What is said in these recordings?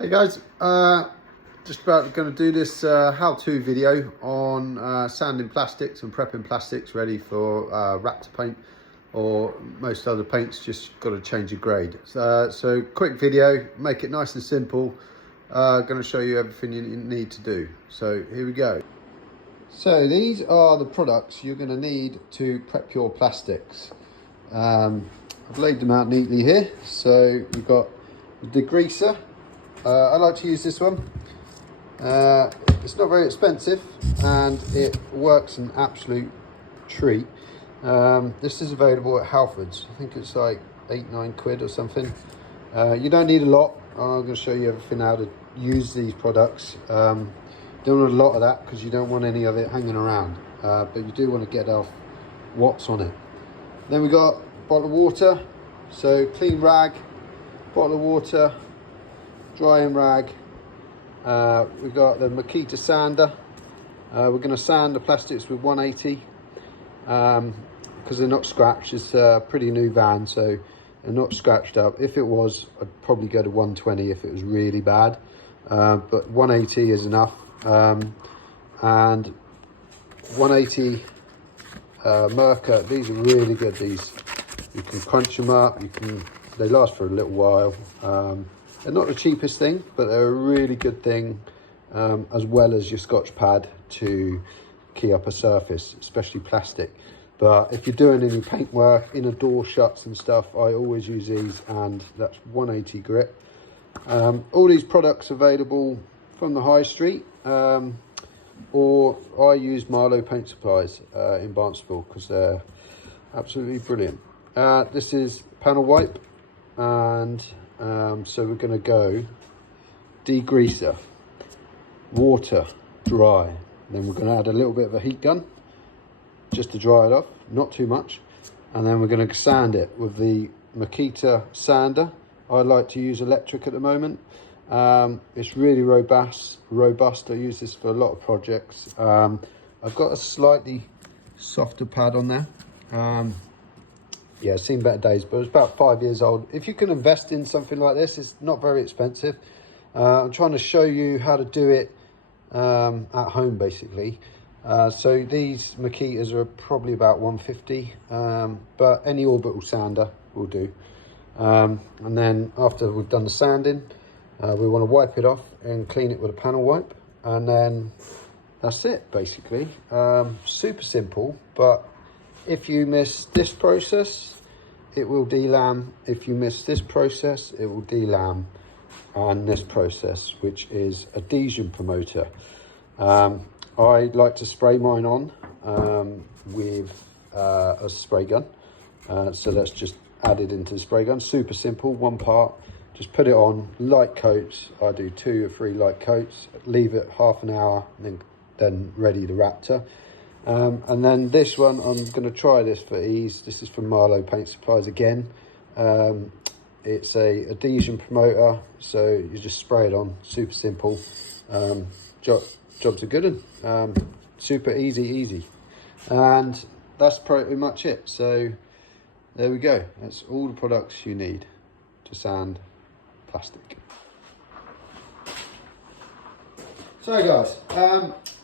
Hey guys, just about going to do this how-to video on sanding plastics and prepping plastics ready for Raptor paint, or most other paints. Just got to change the grade. So quick video, make it nice and simple. Going to show you everything you need to do. So here we go. So these are the products you're going to need to prep your plastics. I've laid them out neatly here. So we've got the degreaser. I like to use this one. It's not very expensive and it works an absolute treat. This is available at Halfords. I think it's like 8-9 quid or something. You don't need a lot. I'm going to show you everything how to use these products. Don't want a lot of that because you don't want any of it hanging around, but you do want to get off what's on it. Then we got a bottle of water. So clean rag, bottle of water, drying rag. We've got the Makita sander. We're going to sand the plastics with 180 because they're not scratched. It's a pretty new van, so they're not scratched up. If it was, I'd probably go to 120 if it was really bad, but 180 is enough. And 180 Mirka, these are really good. These, you can crunch them up, they last for a little while. They're not the cheapest thing, but they're a really good thing, as well as your Scotch pad to key up a surface, especially plastic. But if you're doing any paint work, inner door shuts and stuff, I always use these, and that's 180 grit. All these products available from the high street, or I use Marlowe Paint Supplies in Barnstaple because they're absolutely brilliant. This is panel wipe, and so we're going to go degreaser, water, dry. Then we're going to add a little bit of a heat gun just to dry it off, not too much. And then we're going to sand it with the Makita sander. I like to use electric at the moment. It's really robust. I use this for a lot of projects. I've got a slightly softer pad on there. Yeah, it's seen better days, but it's about 5 years old. If you can invest in something like this, it's not very expensive. I'm trying to show you how to do it at home, basically. So these Makitas are probably about 150, but any orbital sander will do. And then after we've done the sanding, we want to wipe it off and clean it with a panel wipe. And then that's it, basically. Super simple, but if you miss this process, it will delam. If you miss this process, it will delam. And this process, which is adhesion promoter. I like to spray mine on with a spray gun. So that's just added into the spray gun. Super simple, one part. Just put it on, light coats. I do 2 or 3 light coats. Leave it half an hour, and then ready the Raptor. And then this one, I'm going to try this for ease. This is from Marlowe Paint Supplies again. It's a adhesion promoter, so you just spray it on. Super simple. Jobs are good, and super easy. And that's pretty much it. So there we go. That's all the products you need to sand plastic. So guys,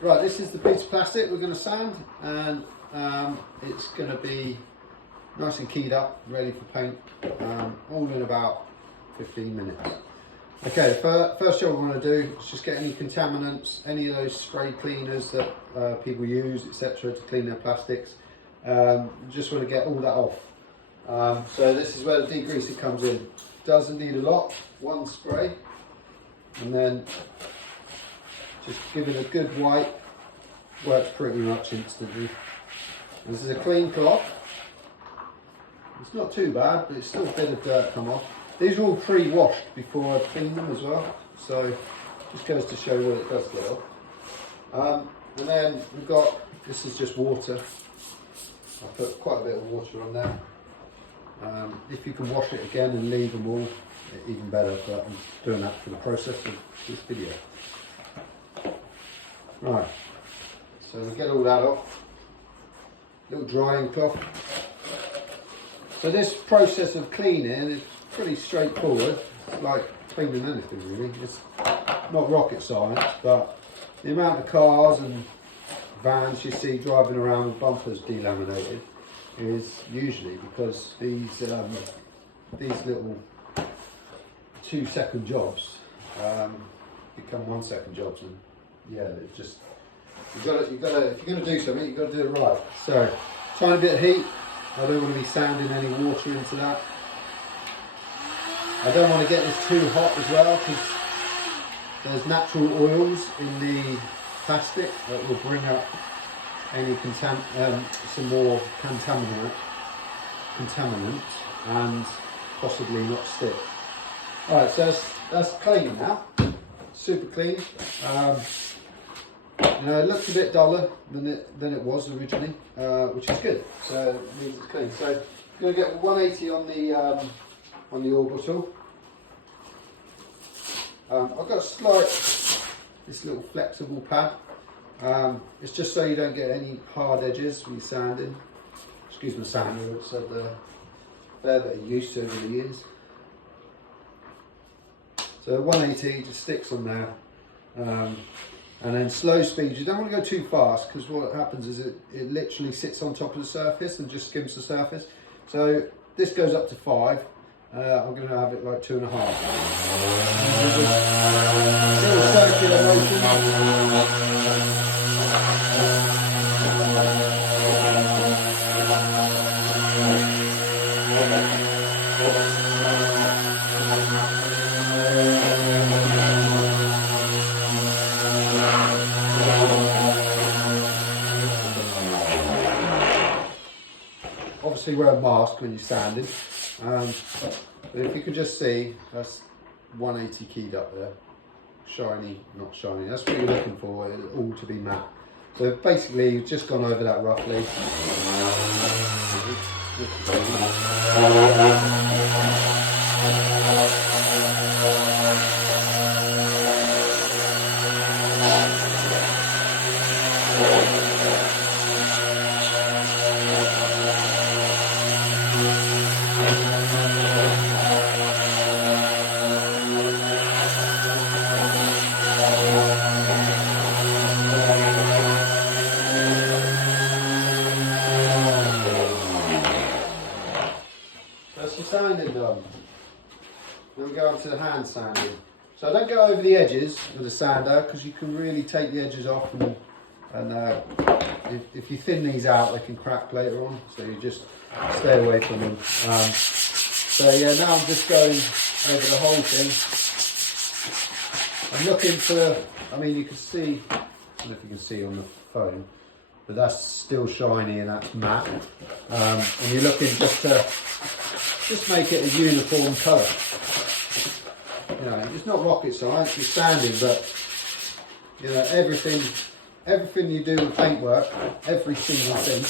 right, this is the piece of plastic we're going to sand, and it's going to be nice and keyed up, ready for paint, all in about 15 minutes. Okay, first job we want to do is just get any contaminants, any of those spray cleaners that people use, etc., to clean their plastics. Just want to get all that off. So this is where the degreaser comes in. Doesn't need a lot, one spray, and then just give it a good wipe. Works pretty much instantly. This is a clean cloth. It's not too bad, but it's still a bit of dirt come off. These are all pre-washed before I clean them as well, so just goes to show what it does get off. And then we've got, this is just water. I put quite a bit of water on there. If you can wash it again and leave them all, even better, but I'm doing that for the process of this video. Right, so we'll get all that off. Little drying cloth. So this process of cleaning is pretty straightforward. It's like cleaning anything really. It's not rocket science, but the amount of cars and vans you see driving around with bumpers delaminated is usually because these little 2-second jobs become 1-second jobs, and yeah, it just you got to if you're going to do something, you've got to do it right. So tiny bit of heat. I don't want to be sanding any water into that. I don't want to get this too hot as well, because there's natural oils in the plastic that will bring up any some more contaminants and possibly not stick. Alright, so that's clean now. Super clean. You know, it looks a bit duller than it was originally, which is good. So it means it's clean. So I'm going to get 180 on the orbital. I've got this little flexible pad. It's just so you don't get any hard edges when you're sanding. Excuse my sander, it's had a fair bit of use over the years. So 180 just sticks on there. And then slow speed, you don't want to go too fast, because what happens is it literally sits on top of the surface and just skims the surface. So this goes up to 5. I'm going to have it like 2.5. Little circular motion. Obviously wear a mask when you're sanding, but if you can just see, that's 180 keyed up there. Shiny, not shiny, that's what you're looking for, it all to be matte. So basically you've just gone over that roughly. That's the sanding done. Then we go on to the hand sanding. So don't go over the edges with a sander, because you can really take the edges off, and if you thin these out they can crack later on, so you just stay away from them. So yeah, now I'm just going over the whole thing. I'm looking for, I mean you can see, I don't know if you can see on the phone, but that's still shiny and that's matte. And you're looking just to make it a uniform colour. You know, it's not rocket science, you're sanding, but you know, everything you do with paintwork, every single thing,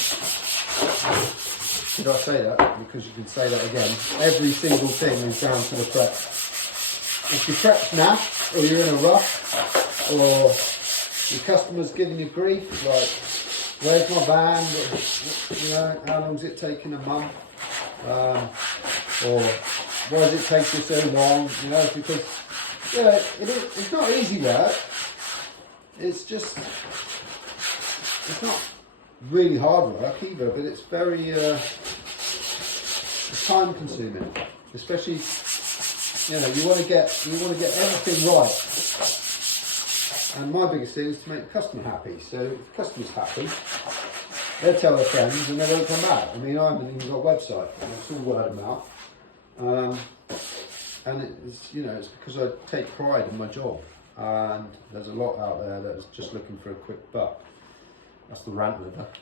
did I say that? Because you can say that again, every single thing is down to the prep. If your prep's naff, or you're in a rush, or your customer's giving you grief, like, where's my van, you know, how long's it taking a month, or why does it take you so long, you know, because, yeah, it's not easy work, it's just, it's not really hard work either, but it's very, it's time consuming, especially, you know, you want to get everything right. And my biggest thing is to make the customer happy. So if the customer's happy, they'll tell their friends and they won't come back. I mean, I haven't even got a website. It's all word of mouth. And it's, you know, it's because I take pride in my job. And there's a lot out there that's just looking for a quick buck. That's the rant with that.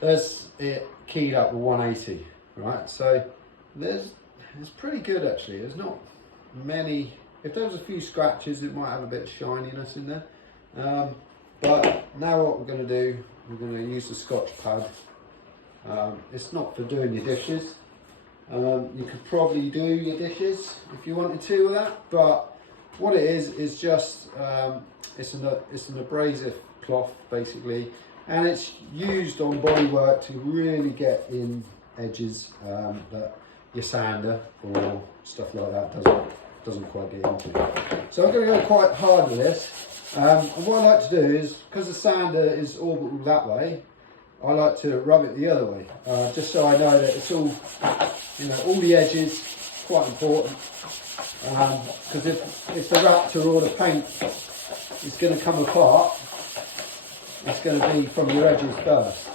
There's it keyed up with 180, right? So it's pretty good actually. There's not many. If there was a few scratches, it might have a bit of shininess in there. But now what we're going to do, we're going to use the Scotch pad. It's not for doing your dishes. You could probably do your dishes if you wanted to with that, but what it is just it's an abrasive cloth basically, and it's used on bodywork to really get in edges that your sander or stuff like that doesn't quite get into it. So I'm going to go quite hard with this. And what I like to do is, because the sander is orbital that way, I like to rub it the other way, just so I know that it's all, you know, all the edges, quite important. Because if the Raptor or the paint is going to come apart, it's going to be from your edges first.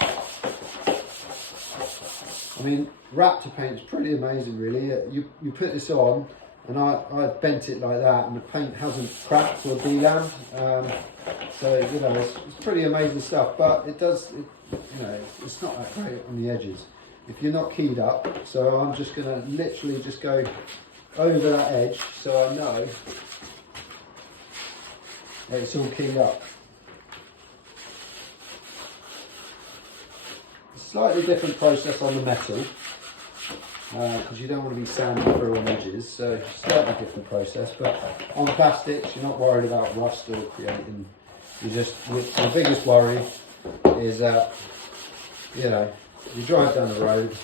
I mean, Raptor paint is pretty amazing, really. You put this on, and I've bent it like that, and the paint hasn't cracked or delammed. So you know, it's pretty amazing stuff. But it does, you know, it's not that great on the edges if you're not keyed up. So I'm just going to literally just go over that edge, so I know that it's all keyed up. Slightly different process on the metal, because you don't want to be sanding through on edges, so slightly different process. But on plastics, you're not worried about rust or creating. You just, the biggest worry is that, you know, you drive down the road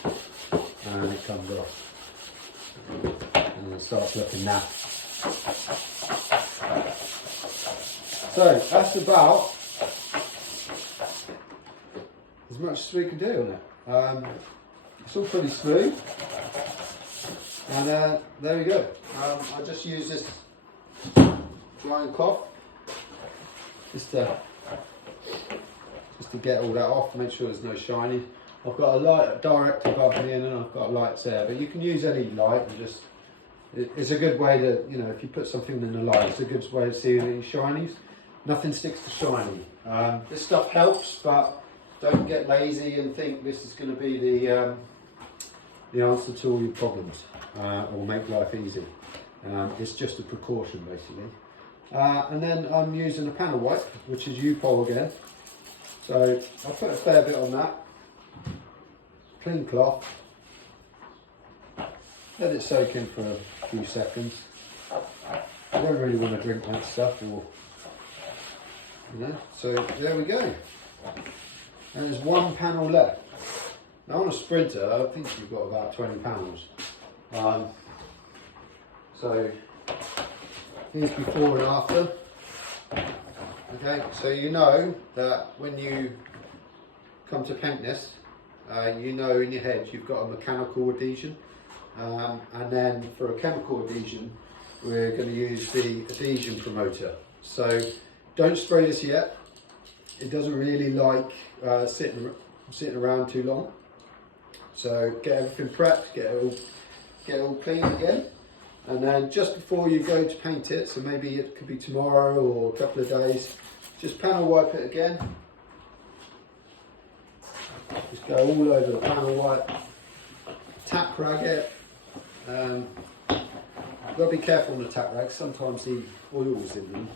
and it comes off and it starts looking naff. So that's about as much as we can do on it. It's all pretty smooth, and there we go. I just use this drying cloth just to get all that off, make sure there's no shiny. I've got a light direct above me, and then I've got a light there, but you can use any light, and just it's a good way to, you know, if you put something in the light, it's a good way to see any shinies. Nothing sticks to shiny. This stuff helps, but don't get lazy and think this is going to be the answer to all your problems, or make life easy. It's just a precaution, basically. And then I'm using a panel wipe, which is U-POL again. So I'll put a fair bit on that. Clean cloth. Let it soak in for a few seconds. I don't really want to drink that stuff, or, you know. So there we go. And there's one panel left. Now on a Sprinter, I think you've got about 20 panels. So here's before and after. Okay, so you know that when you come to paint this, you know in your head you've got a mechanical adhesion, and then for a chemical adhesion, we're going to use the adhesion promoter. So don't spray this yet. It doesn't really like sitting around too long. So get everything prepped, get it all clean again, and then just before you go to paint it, so maybe it could be tomorrow or a couple of days, just panel wipe it again. Just go all over the panel wipe, tack rag it. You've got to be careful on the tack rags. Sometimes the oils in them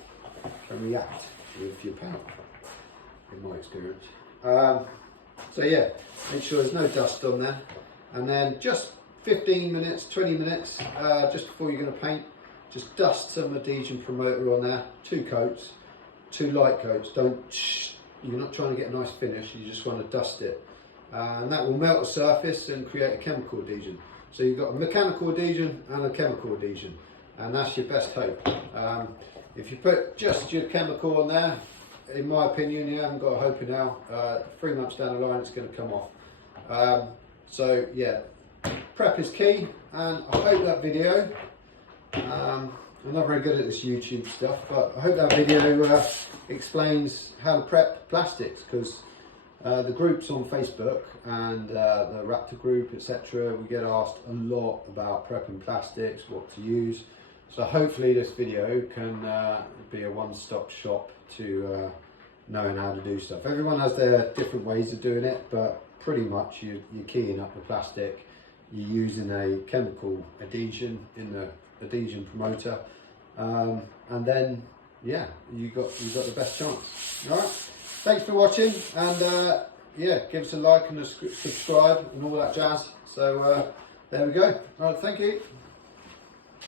can react with your paint, in my experience. So yeah, make sure there's no dust on there, and then just 15 minutes, 20 minutes, just before you're going to paint, just dust some adhesion promoter on there. 2 coats, 2 light coats. You're not trying to get a nice finish, you just want to dust it, and that will melt the surface and create a chemical adhesion. So you've got a mechanical adhesion and a chemical adhesion, and that's your best hope. If you put just your chemical on there, in my opinion, you haven't got a hope now. 3 months down the line, it's going to come off. So yeah, prep is key, and I hope that video, I'm not very good at this YouTube stuff, but I hope that video explains how to prep plastics, because the groups on Facebook and the Raptor group, etc., we get asked a lot about prepping plastics, what to use. So hopefully this video can be a one-stop shop to knowing how to do stuff. Everyone has their different ways of doing it, but pretty much you're keying up the plastic, you're using a chemical adhesion in the adhesion promoter, and then yeah, you got the best chance. All right, thanks for watching, and yeah, give us a like and a subscribe and all that jazz. So there we go. All right, thank you.